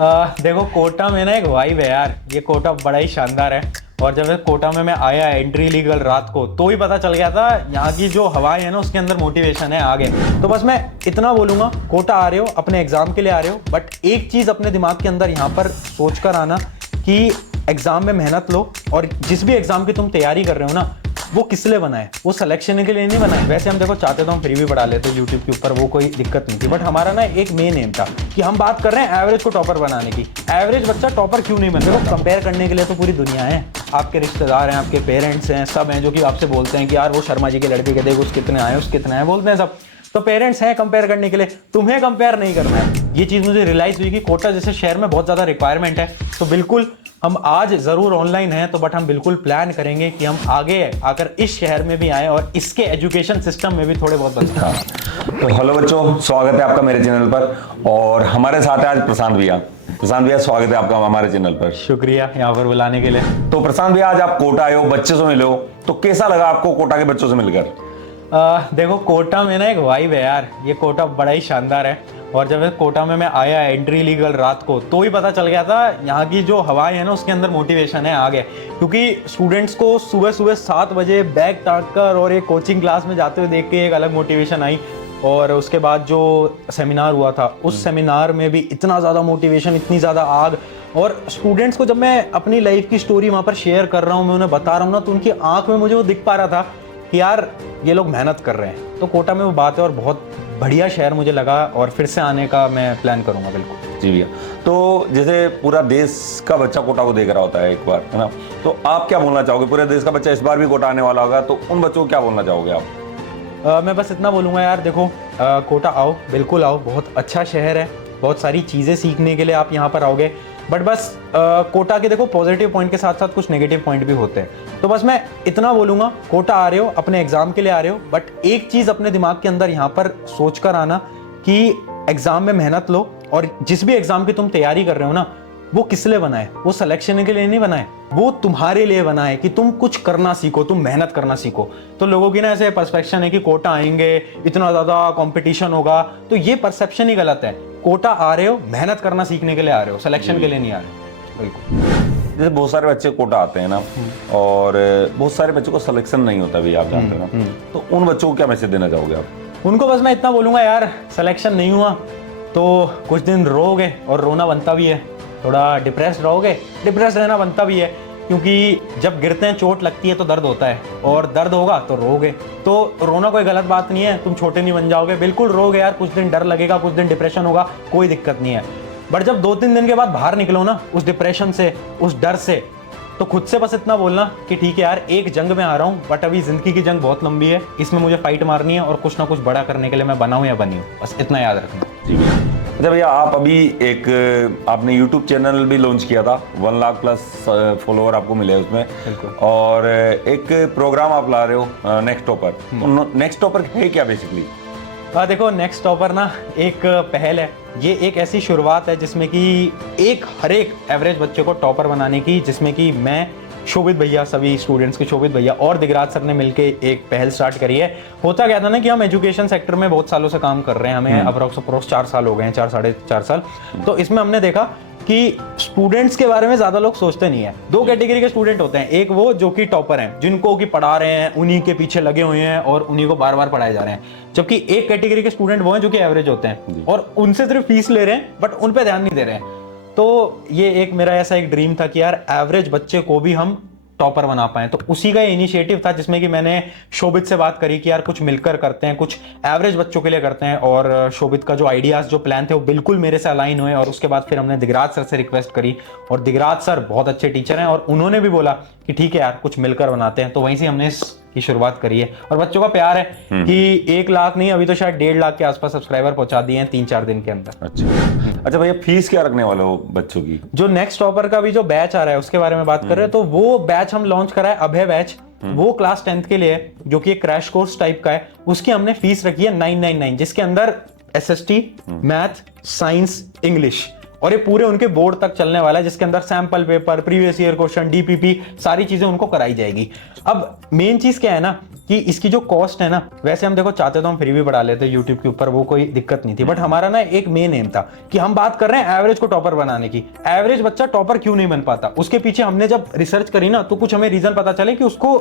देखो कोटा में ना एक वाइब है यार, ये कोटा बड़ा ही शानदार है। और जब कोटा में मैं आया एंट्री लीगल रात को, तो ही पता चल गया था यहाँ की जो हवाएं है ना, उसके अंदर मोटिवेशन है आगे। तो बस मैं इतना बोलूंगा, कोटा आ रहे हो, अपने एग्जाम के लिए आ रहे हो, बट एक चीज अपने दिमाग के अंदर यहाँ पर सोच कर आना कि एग्जाम में मेहनत लो, और जिस भी एग्जाम की तुम तैयारी कर रहे हो ना, वो किस लिए बनाए, वो सिलेक्शन के लिए नहीं बनाए। वैसे हम देखो चाहते तो हम फ्री भी पढ़ा लेते यूट्यूब के ऊपर, वो कोई दिक्कत नहीं थी, बट हमारा ना एक मेन एम था कि हम बात कर रहे हैं एवरेज को टॉपर बनाने की। एवरेज बच्चा टॉपर क्यों नहीं बन रहा? देखो कंपेयर करने के लिए तो पूरी दुनिया है, आपके रिश्तेदार हैं, आपके पेरेंट्स हैं, सब हैं जो कि आपसे बोलते हैं कि यार वो शर्मा जी के लड़के के देखो उसके कितने आए, उसके कितने आए, बोलते हैं सब। तो पेरेंट्स हैं कंपेयर करने के लिए, तुम्हें कंपेयर नहीं करना है। ये चीज़ मुझे रियलाइज हुई कि कोटा जैसे शहर में बहुत ज़्यादा रिक्वायरमेंट है। तो बिल्कुल हम आज ज़रूर ऑनलाइन हैं, तो बट हम बिल्कुल प्लान करेंगे कि हम आगे आकर इस शहर में भी आए और इसके एजुकेशन सिस्टम में भी थोड़े बहुत बदलाव। तो हेलो बच्चों, स्वागत है आपका मेरे चैनल पर। और हमारे साथ है आज प्रशांत भैया। प्रशांत भैया, स्वागत है आपका हमारे चैनल पर। शुक्रिया यहाँ पर बुलाने के लिए। तो प्रशांत भैया, आज आप कोटा आए हो, बच्चे से मिले हो, तो कैसा लगा आपको कोटा के बच्चों से मिलकर? देखो कोटा में ना एक वाइब है यार, ये कोटा बड़ा ही शानदार है। और जब कोटा में मैं आया एंट्री लीगल रात को, तो ही पता चल गया था यहाँ की जो हवाएं है ना, उसके अंदर मोटिवेशन है आगे। क्योंकि स्टूडेंट्स को सुबह सुबह 7 बजे बैग टांग कर और एक कोचिंग क्लास में जाते हुए देख के एक अलग मोटिवेशन आई। और उसके बाद जो सेमिनार हुआ था, उस सेमिनार में भी इतना ज़्यादा मोटिवेशन, इतनी ज़्यादा आग। और स्टूडेंट्स को जब मैं अपनी लाइफ की स्टोरी वहाँ पर शेयर कर रहा हूँ, मैं उन्हें बता रहा हूँ ना, तो उनकी आंख में मुझे वो दिख पा रहा था कि यार ये लोग मेहनत कर रहे हैं। तो कोटा में वो बात है और बहुत बढ़िया शहर मुझे लगा, और फिर से आने का मैं प्लान करूंगा बिल्कुल। जी भैया, तो जैसे पूरा देश का बच्चा कोटा को देख रहा होता है एक बार, है ना, तो आप क्या बोलना चाहोगे? पूरे देश का बच्चा इस बार भी कोटा आने वाला होगा, तो उन बच्चों को क्या बोलना चाहोगे आप? मैं बस इतना बोलूँगा यार, देखो कोटा आओ, बिल्कुल आओ, बहुत अच्छा शहर है, बहुत सारी चीज़ें सीखने के लिए आप यहाँ पर आओगे। बट बस कोटा के देखो पॉजिटिव पॉइंट के साथ साथ कुछ नेगेटिव पॉइंट भी होते हैं। तो बस मैं इतना बोलूँगा, कोटा आ रहे हो, अपने एग्जाम के लिए आ रहे हो, बट एक चीज़ अपने दिमाग के अंदर यहाँ पर सोच कर आना कि एग्जाम में मेहनत लो, और जिस भी एग्जाम की तुम तैयारी कर रहे हो ना, वो किस लिए बनाए, वो सिलेक्शन के लिए नहीं बनाए, वो तुम्हारे लिए बनाए कि तुम कुछ करना सीखो, तुम मेहनत करना सीखो। तो लोगों की ना ऐसे परसेप्शन है कि कोटा आएंगे इतना ज्यादा कंपटीशन होगा, तो ये परसेप्शन ही गलत है। कोटा आ रहे हो, मेहनत करना सीखने के लिए आ रहे हो, सिलेक्शन के लिए नहीं आ रहे हो। बिल्कुल। जैसे बहुत सारे बच्चे कोटा आते हैं ना, और बहुत सारे बच्चों को सिलेक्शन नहीं होता भी, आप जानते हैं ना, तो उन बच्चों को क्या मैसेज देना चाहोगे आप? उनको बस मैं इतना बोलूंगा यार, सिलेक्शन नहीं हुआ तो कुछ दिन रोगे, और रोना बनता भी है, थोड़ा डिप्रेस्ड रहोगे, डिप्रेस रहना बनता भी है। क्योंकि जब गिरते हैं चोट लगती है तो दर्द होता है, और दर्द होगा तो रोगे। तो रोना कोई गलत बात नहीं है, तुम छोटे नहीं बन जाओगे, बिल्कुल रोगे यार, कुछ दिन डर लगेगा, कुछ दिन डिप्रेशन होगा, कोई दिक्कत नहीं है। बट जब 2-3 दिन के बाद बाहर निकलो ना उस डिप्रेशन से, उस डर से, तो खुद से बस इतना बोलना कि ठीक है यार, एक जंग में आ रहा हूँ, बट अभी जिंदगी की जंग बहुत लंबी है, इसमें मुझे फाइट मारनी है, और कुछ ना कुछ बड़ा करने के लिए मैं बना हूँ या बनी हूँ, बस इतना याद रखना। जी अच्छा भैया, आप अभी आपने YouTube चैनल भी लॉन्च किया था, 1 लाख प्लस फॉलोअर आपको मिले उसमें, और एक प्रोग्राम आप ला रहे हो नेक्स्ट टॉपर। नेक्स्ट टॉपर है क्या बेसिकली? देखो नेक्स्ट टॉपर ना एक पहल है, ये एक ऐसी शुरुआत है जिसमें कि हर एक एवरेज बच्चे को टॉपर बनाने की, जिसमें कि मैं, शोभित भैया, सभी स्टूडेंट्स के शोभित भैया और दिगराज सर ने मिलके एक पहल स्टार्ट करी है। होता क्या था ना कि हम एजुकेशन सेक्टर में बहुत सालों से काम कर रहे हैं, हमें अप्रोक्स 4 साल हो गए हैं, 4-4.5 साल। तो इसमें हमने देखा कि स्टूडेंट्स के बारे में ज्यादा लोग सोचते नहीं है। 2 कैटेगरी के स्टूडेंट होते हैं, एक वो जो कि टॉपर हैं, जिनको कि पढ़ा रहे हैं, उन्हीं के पीछे लगे हुए हैं और उन्हीं को बार बार पढ़ाए जा रहे हैं। जबकि एक कैटेगरी के स्टूडेंट वो हैं जो कि एवरेज होते हैं और उनसे सिर्फ फीस ले रहे हैं, बट उन पे ध्यान नहीं दे रहे हैं। तो ये एक मेरा ऐसा एक ड्रीम था कि यार एवरेज बच्चे को भी हम टॉपर बना पाए। तो उसी का इनिशिएटिव था जिसमें कि मैंने शोभित से बात करी कि यार कुछ मिलकर करते हैं, कुछ एवरेज बच्चों के लिए करते हैं। और शोभित का जो आइडियाज, जो प्लान थे, वो बिल्कुल मेरे से अलाइन हुए। और उसके बाद फिर हमने दिगराज सर से रिक्वेस्ट करी, और दिगराज सर बहुत अच्छे टीचर हैं, और उन्होंने भी बोला कि ठीक है यार, कुछ मिलकर बनाते हैं। तो वहीं से हमने इसकी शुरुआत करी है, और बच्चों का प्यार है कि 1 लाख नहीं, अभी तो शायद 1.5 लाख के आसपास सब्सक्राइबर पहुंचा दिए हैं 3-4 दिन के अंदर। अच्छा भैया, फीस क्या रखने वाले हो बच्चों की? जो नेक्स्ट टॉपर का भी जो बैच आ रहा है उसके बारे में बात कर रहे हैं, तो वो बैच हम लॉन्च करा है, अभय बैच। वो क्लास 10th के लिए है, जो कि एक क्रैश कोर्स टाइप का है। उसकी हमने फीस रखी है 999, जिसके अंदर SST, मैथ, साइंस, इंग्लिश और ये पूरे उनके बोर्ड तक चलने वाला है, जिसके अंदर sample paper, previous year question, DPP, सारी चीजें उनको कराई जाएगी। अब मेन चीज क्या है ना कि इसकी जो कॉस्ट है ना, वैसे हम देखो चाहते तो हम फ्री भी पढ़ा लेते यूट्यूब के ऊपर, वो कोई दिक्कत नहीं थी, बट हमारा ना एक मेन एम था कि हम बात कर रहे हैं एवरेज को टॉपर बनाने की। एवरेज बच्चा टॉपर क्यों नहीं बन पाता, उसके पीछे हमने जब रिसर्च करी ना, तो कुछ हमें रीजन पता चले कि उसको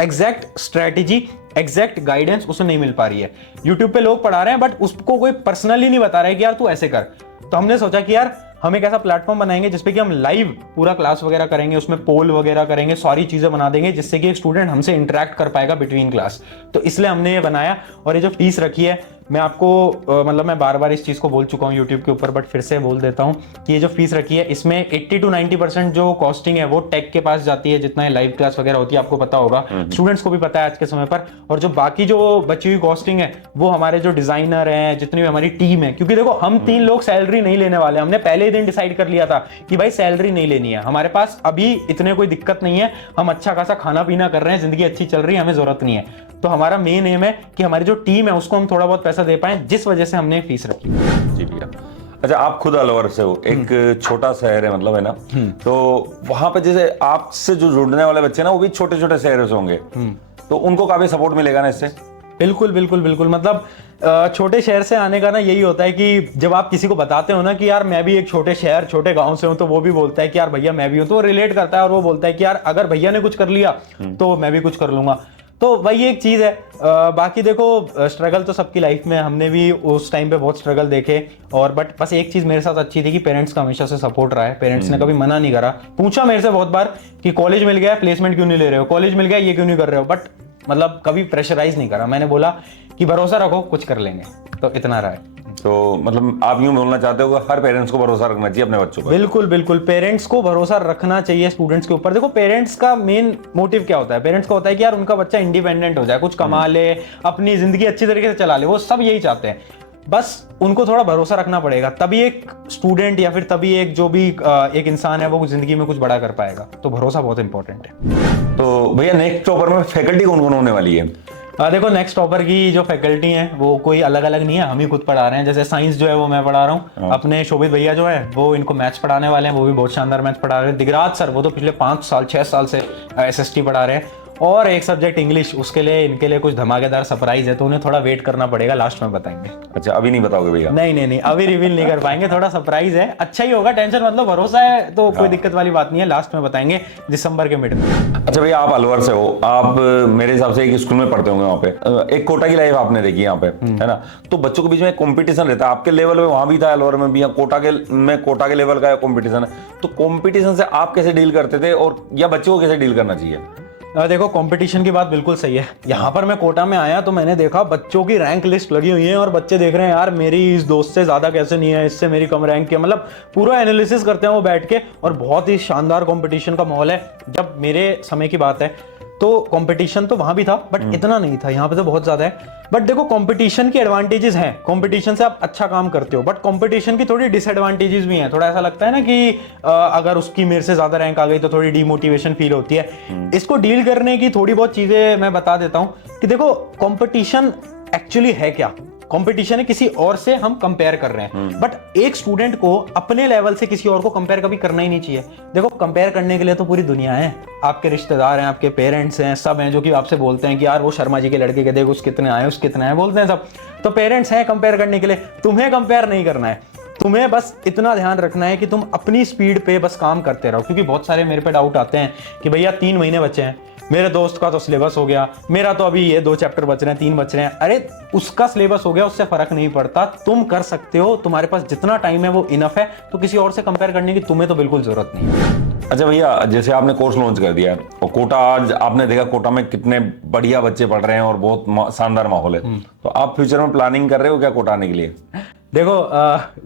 एग्जैक्ट स्ट्रेटेजी, एग्जैक्ट गाइडेंस उसे नहीं मिल पा रही है। यूट्यूब पे लोग पढ़ा रहे हैं, बट उसको कोई पर्सनली नहीं बता रहा है कि यार तू ऐसे कर। तो हमने सोचा कि यार हम एक ऐसा प्लेटफॉर्म बनाएंगे जिसपे कि हम लाइव पूरा क्लास वगैरह करेंगे, उसमें पोल वगैरह करेंगे, सारी चीजें बना देंगे, जिससे कि एक स्टूडेंट हमसे इंटरेक्ट कर पाएगा बिटवीन क्लास। तो इसलिए हमने ये बनाया। और ये जो फीस रखी है, मैं आपको मतलब मैं बार बार इस चीज को बोल चुका हूँ यूट्यूब के ऊपर, बट फिर से बोल देता हूँ कि ये जो फीस रखी है, इसमें 80 to 90% जो कॉस्टिंग है वो टेक के पास जाती है, जितना लाइव क्लास वगैरह होती है, आपको पता होगा, स्टूडेंट्स को भी पता है आज के समय पर। और जो बाकी जो बची हुई कॉस्टिंग है, वो हमारे जो डिजाइनर हैं, जितनी भी हमारी टीम है, क्योंकि देखो हम 3 लोग सैलरी नहीं लेने वाले, हमने पहले ही दिन डिसाइड कर लिया था कि भाई सैलरी नहीं लेनी है, हमारे पास अभी इतने कोई दिक्कत नहीं है, हम अच्छा खासा खाना पीना कर रहे हैं, जिंदगी अच्छी चल रही है, हमें जरूरत नहीं है। तो हमारा मेन एम है कि हमारी जो टीम है उसको हम थोड़ा बहुत पैसा दे पाए, जिस वजह से हमने फीस रखी। जी भैया। अच्छा, आप खुद अलवर से हो, एक छोटा शहर है मतलब, है ना, तो वहां पे जैसे आपसे जो जुड़ने वाले बच्चे ना, वो भी छोटे छोटे शहरों से होंगे, तो उनको काफी सपोर्ट मिलेगा ना इससे? बिल्कुल बिल्कुल बिल्कुल। मतलब छोटे शहर से आने का ना यही होता है कि जब आप किसी को बताते हो ना कि यार मैं भी एक छोटे शहर, छोटे गांव से हूं, तो वो भी बोलता है कि यार भैया मैं भी हूं, तो वो रिलेट करता है और वो बोलता है कि यार अगर भैया ने कुछ कर लिया तो मैं भी कुछ कर लूंगा। तो वही एक चीज है। बाकी देखो स्ट्रगल तो सबकी लाइफ में, हमने भी उस टाइम पे बहुत स्ट्रगल देखे, और बट बस एक चीज मेरे साथ अच्छी थी कि पेरेंट्स का हमेशा से सपोर्ट रहा है। पेरेंट्स ने कभी मना नहीं करा, पूछा मेरे से बहुत बार कि कॉलेज मिल गया, प्लेसमेंट क्यों नहीं ले रहे हो, कॉलेज मिल गया, ये क्यों नहीं कर रहे हो, बट मतलब कभी प्रेशराइज नहीं करा। मैंने बोला कि भरोसा रखो, कुछ कर लेंगे, तो इतना रहा है। तो मतलब आप यूं बोलना चाहते हो कि हर पेरेंट्स को भरोसा रखना चाहिए अपने बच्चों पर? बिल्कुल बिल्कुल, पेरेंट्स को भरोसा रखना चाहिए स्टूडेंट्स के ऊपर। देखो पेरेंट्स का मेन मोटिव क्या होता है, पेरेंट्स का होता है कि यार उनका बच्चा इंडिपेंडेंट हो जाए, कुछ कमा ले, अपनी जिंदगी अच्छी तरीके से चला ले, वो सब यही चाहते हैं। बस उनको थोड़ा भरोसा रखना पड़ेगा, तभी एक स्टूडेंट या फिर तभी एक जो भी एक इंसान है वो जिंदगी में कुछ बड़ा कर पाएगा। तो भरोसा बहुत इंपॉर्टेंट है। तो भैया नेक्स्ट टॉपर में फैकल्टी कौन कौन होने वाली है? देखो नेक्स्ट टॉपर की जो फैकल्टी है वो कोई अलग अलग नहीं है, हम ही खुद पढ़ा रहे हैं। जैसे साइंस जो है वो मैं पढ़ा रहा हूँ, अपने शोभित भैया जो है वो इनको मैथ्स पढ़ाने वाले हैं, वो भी बहुत शानदार मैथ्स पढ़ा रहे हैं। दिगराज सर वो तो पिछले 5 साल 6 साल से SST पढ़ा रहे हैं। और एक सब्जेक्ट इंग्लिश, उसके लिए इनके लिए कुछ धमाकेदार सरप्राइज है, तो उन्हें थोड़ा वेट करना पड़ेगा, लास्ट में बताएंगे। अच्छा, अभी नहीं बताओगे भैया? नहीं नहीं नहीं, अभी रिवील नहीं कर पाएंगे, थोड़ा सरप्राइज है, अच्छा ही होगा, टेंशन मतलब, भरोसा है तो कोई दिक्कत वाली बात नहीं है, लास्ट में बताएंगे दिसंबर के मिड में। अच्छा भैया, आप अलवर से हो, आप मेरे हिसाब से एक स्कूल में पढ़ते होंगे, वहाँ पे एक कोटा की लाइफ आपने देखी यहाँ पे, है ना, तो बच्चों के बीच में कंपटीशन रहता है, आपके लेवल में वहां भी था, अलवर में भी, कोटा के लेवल का कंपटीशन है, तो कंपटीशन से आप कैसे डील करते थे, और या बच्चों को कैसे डील करना चाहिए? देखो कंपटीशन की बात बिल्कुल सही है। यहाँ पर मैं कोटा में आया तो मैंने देखा बच्चों की रैंक लिस्ट लगी हुई है, और बच्चे देख रहे हैं यार मेरी इस दोस्त से ज्यादा कैसे नहीं है, इससे मेरी कम रैंक की है, मतलब पूरा एनालिसिस करते हैं वो बैठ के, और बहुत ही शानदार कंपटीशन का माहौल है। जब मेरे समय की बात है तो कंपटीशन तो वहां भी था, बट इतना नहीं था, यहाँ पे तो बहुत ज्यादा है। बट देखो कंपटीशन के एडवांटेजेस हैं, कंपटीशन से आप अच्छा काम करते हो, बट कंपटीशन की थोड़ी डिसएडवांटेजेस भी हैं। थोड़ा ऐसा लगता है ना कि अगर उसकी मेरे से ज्यादा रैंक आ गई तो थोड़ी डिमोटिवेशन फील होती है। इसको डील करने की थोड़ी बहुत चीजें मैं बता देता हूँ कि देखो कंपटीशन एक्चुअली है क्या। कंपटीशन है किसी और से हम कंपेयर कर रहे हैं, बट एक स्टूडेंट को अपने लेवल से किसी और को कंपेयर कभी करना ही नहीं चाहिए। देखो कंपेयर करने के लिए तो पूरी दुनिया है, आपके रिश्तेदार हैं, आपके पेरेंट्स हैं, सब हैं जो कि आपसे बोलते हैं कि यार वो शर्मा जी के लड़के के देखो उसके कितने आए, उसके कितने आए, बोलते हैं सब। तो पेरेंट्स हैं कंपेयर करने के लिए, तुम्हें कंपेयर नहीं करना है। तुम्हें बस इतना ध्यान रखना है कि तुम अपनी स्पीड पे बस काम करते रहो। क्योंकि बहुत सारे मेरे पे डाउट आते हैं कि भैया 3 महीने बचे हैं, मेरे दोस्त का तो सिलेबस हो गया, मेरा तो अभी ये 2 चैप्टर बच रहे हैं, 3 बच रहे हैं। अरे उसका सिलेबस हो गया, उससे फर्क नहीं पड़ता, तुम कर सकते हो, तुम्हारे पास जितना टाइम है वो इनफ है, तो किसी और से कंपेयर करने की तुम्हें तो बिल्कुल जरूरत नहीं है। अच्छा भैया, जैसे आपने कोर्स लॉन्च कर दिया और कोटा, आज आपने देखा कोटा में कितने बढ़िया बच्चे पढ़ रहे हैं और बहुत शानदार माहौल है, तो आप फ्यूचर में प्लानिंग कर रहे हो क्या कोटा आने के लिए? देखो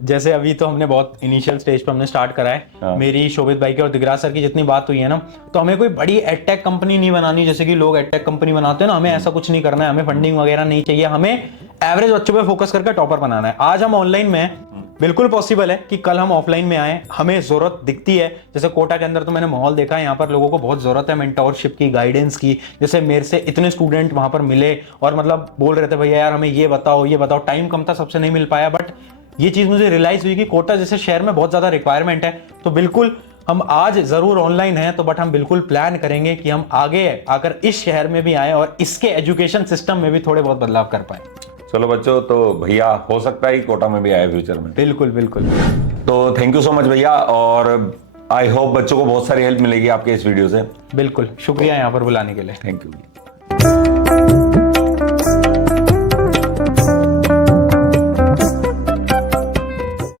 जैसे अभी तो हमने बहुत इनिशियल स्टेज पे हमने स्टार्ट करा है। मेरी शोभित भाई की और दिगराज सर की जितनी बात हुई है ना, तो हमें कोई बड़ी एडटेक कंपनी नहीं बनानी जैसे कि लोग एडटेक कंपनी बनाते हैं ना, हमें ऐसा कुछ नहीं करना है, हमें फंडिंग वगैरह नहीं चाहिए, हमें एवरेज बच्चों पे फोकस करके टॉपर बनाना है। आज हम ऑनलाइन में, बिल्कुल पॉसिबल है कि कल हम ऑफलाइन में आए, हमें जरूरत दिखती है। जैसे कोटा के अंदर तो मैंने माहौल देखा है, यहाँ पर लोगों को बहुत जरूरत है मेंटोरशिप की, गाइडेंस की। जैसे मेरे से इतने स्टूडेंट वहां पर मिले और मतलब बोल रहे थे भैया यार हमें ये बताओ ये बताओ, टाइम कम था सबसे नहीं मिल पाया, बट ये चीज़ मुझे रियलाइज हुई कि कोटा जैसे शहर में बहुत ज़्यादा रिक्वायरमेंट है। तो बिल्कुल हम आज ज़रूर ऑनलाइन हैं, तो बट हम बिल्कुल प्लान करेंगे कि हम आगे आकर इस शहर में भी आए और इसके एजुकेशन सिस्टम में भी थोड़े बहुत बदलाव कर पाए। चलो बच्चों, तो भैया हो सकता है कि कोटा में भी आए फ्यूचर में। बिल्कुल बिल्कुल। तो थैंक यू सो मच भैया, और आई होप बच्चों को बहुत सारी हेल्प मिलेगी आपके इस वीडियो से। बिल्कुल शुक्रिया यहाँ पर बुलाने के लिए। Thank you.